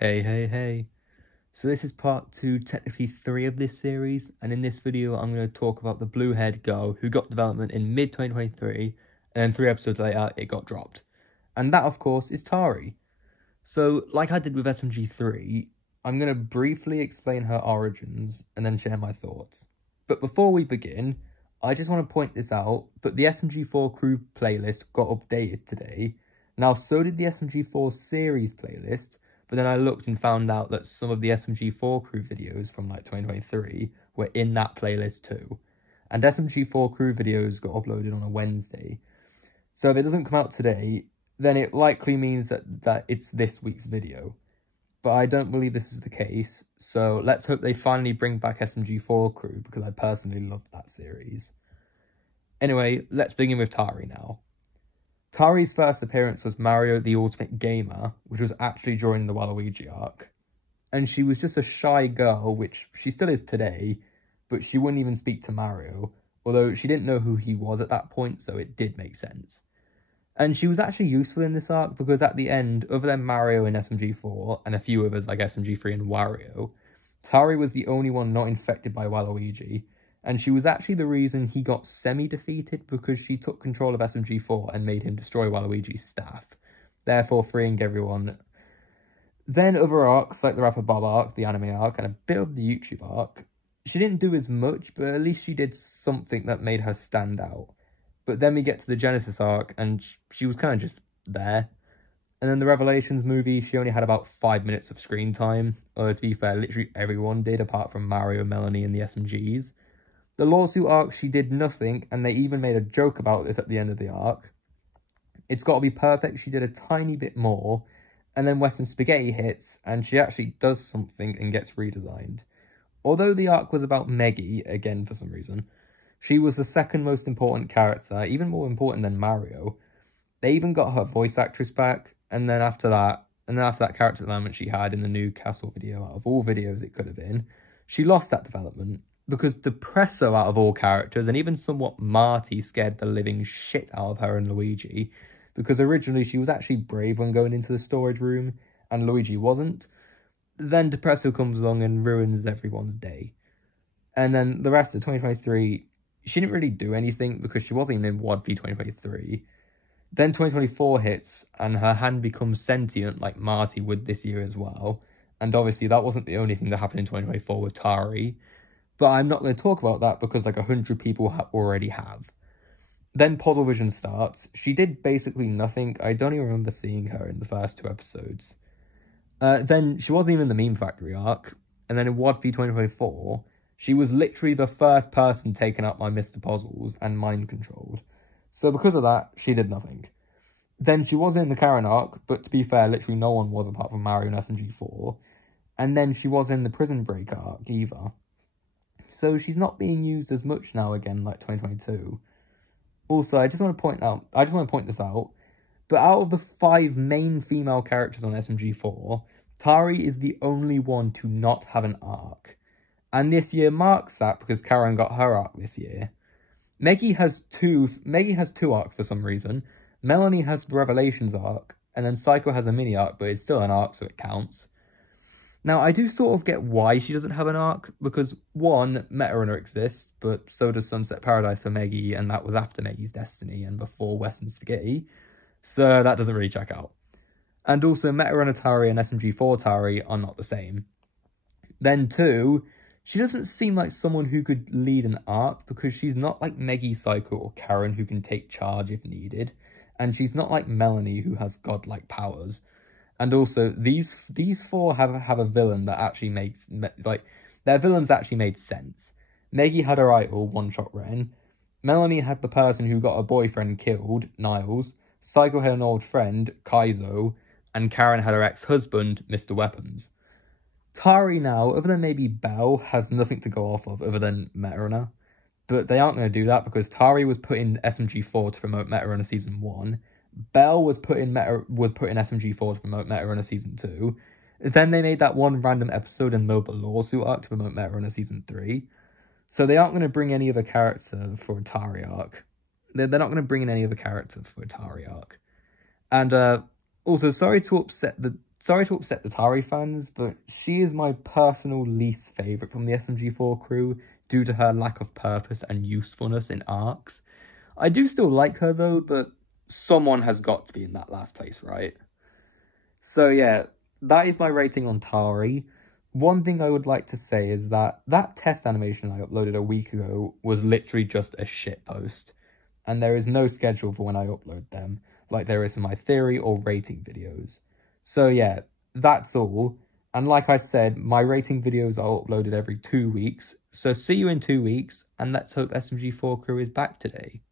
Hey. So this is part 2, technically 3 of this series, and in this video I'm going to talk about the blue-haired girl who got development in mid-2023, and then 3 episodes later it got dropped. And that, of course, is Tari. So, like I did with SMG3, I'm going to briefly explain her origins and then share my thoughts. But before we begin, I just want to point this out, but the SMG4 Crew playlist got updated today. Now, so did the SMG4 series playlist, but then I looked and found out that some of the SMG4 Crew videos from like 2023 were in that playlist too. And SMG4 Crew videos got uploaded on a Wednesday. So if it doesn't come out today, then it likely means that it's this week's video. But I don't believe this is the case, so let's hope they finally bring back SMG4 Crew, because I personally love that series. Anyway, let's begin with Tari now. Tari's first appearance was Mario the Ultimate Gamer, which was actually during the Waluigi arc. And she was just a shy girl, which she still is today, but she wouldn't even speak to Mario, although she didn't know who he was at that point, so it did make sense. And she was actually useful in this arc, because at the end, other than Mario in SMG4, and a few others like SMG3 and Wario, Tari was the only one not infected by Waluigi, and she was actually the reason he got semi-defeated, because she took control of SMG4 and made him destroy Waluigi's staff, therefore freeing everyone. Then other arcs, like the Rapper Bob arc, the anime arc, and a bit of the YouTube arc, she didn't do as much, but at least she did something that made her stand out. But then we get to the Genesis arc, and she was kind of just there. And then the Revelations movie, she only had about 5 minutes of screen time. To be fair, literally everyone did, apart from Mario, Melanie, and the SMGs. The lawsuit arc, she did nothing, and they even made a joke about this at the end of the arc. It's Got to Be Perfect, she did a tiny bit more, and then Western Spaghetti hits, and she actually does something and gets redesigned. Although the arc was about Meggy, again for some reason, she was the second most important character, even more important than Mario. They even got her voice actress back, and then after that character development she had in the new Castle video, out of all videos it could have been, she lost that development, because Depresso, out of all characters, and even somewhat Marty, scared the living shit out of her and Luigi, because originally she was actually brave when going into the storage room, and Luigi wasn't. Then Depresso comes along and ruins everyone's day. And then the rest of 2023, she didn't really do anything, because she wasn't even in WAD v 2023. Then 2024 hits, and her hand becomes sentient like Marty would this year as well. And obviously that wasn't the only thing that happened in 2024 with Tari. But I'm not going to talk about that because like 100 people already have. Then Puzzle Vision starts. She did basically nothing. I don't even remember seeing her in the first 2 episodes. Then she wasn't even in the Meme Factory arc. And then in WAD v 2024, she was literally the first person taken out by Mr. Puzzles and mind controlled. So because of that, she did nothing. Then she wasn't in the Karen arc, but to be fair, literally no one was apart from Mario and SMG4. And then she was in the Prison Break arc either. So she's not being used as much now again, like 2022. Also, I just want to point this out, but out of the 5 main female characters on SMG4, Tari is the only one to not have an arc. And this year marks that because Karen got her arc this year. Meggy has two arcs for some reason. Melanie has the Revelations arc, and then Psycho has a mini arc, but it's still an arc, so it counts. Now, I do sort of get why she doesn't have an arc, because 1, Meta Runner exists, but so does Sunset Paradise for Meggy, and that was after Meggy's Destiny and before Western Spaghetti, so that doesn't really check out. And also, Meta Runner Tari and SMG4 Tari are not the same. Then 2, she doesn't seem like someone who could lead an arc, because she's not like Meggy, Psycho, or Karen who can take charge if needed, and she's not like Melanie who has godlike powers. And also, these 4 have a villain that actually makes, like, their villains actually made sense. Meggy had her idol, One Shot Ren. Melanie had the person who got her boyfriend killed, Niles. Psycho had an old friend, Kaizo. And Karen had her ex-husband, Mr. Weapons. Tari now, other than maybe Belle, has nothing to go off of other than Meta Runner. But they aren't going to do that because Tari was put in SMG4 to promote Meta Runner Season 1. Belle was put in SMG4 to promote Meta Runner Season 2. Then they made that one random episode in the middle of the lawsuit arc to promote Meta Runner Season 3. So they aren't going to bring any other character for a Tari arc. They're not going to bring in any other character for a Tari arc. And also, sorry to sorry to upset the Tari fans, but she is my personal least favourite from the SMG4 crew due to her lack of purpose and usefulness in arcs. I do still like her though, but someone has got to be in that last place, right? So yeah, that is my rating on Tari. One thing I would like to say is that test animation I uploaded a week ago was literally just a shitpost, and there is no schedule for when I upload them, like there is in my theory or rating videos. So yeah, that's all. And like I said, my rating videos are uploaded every 2 weeks. So see you in 2 weeks, and let's hope SMG4 Crew is back today.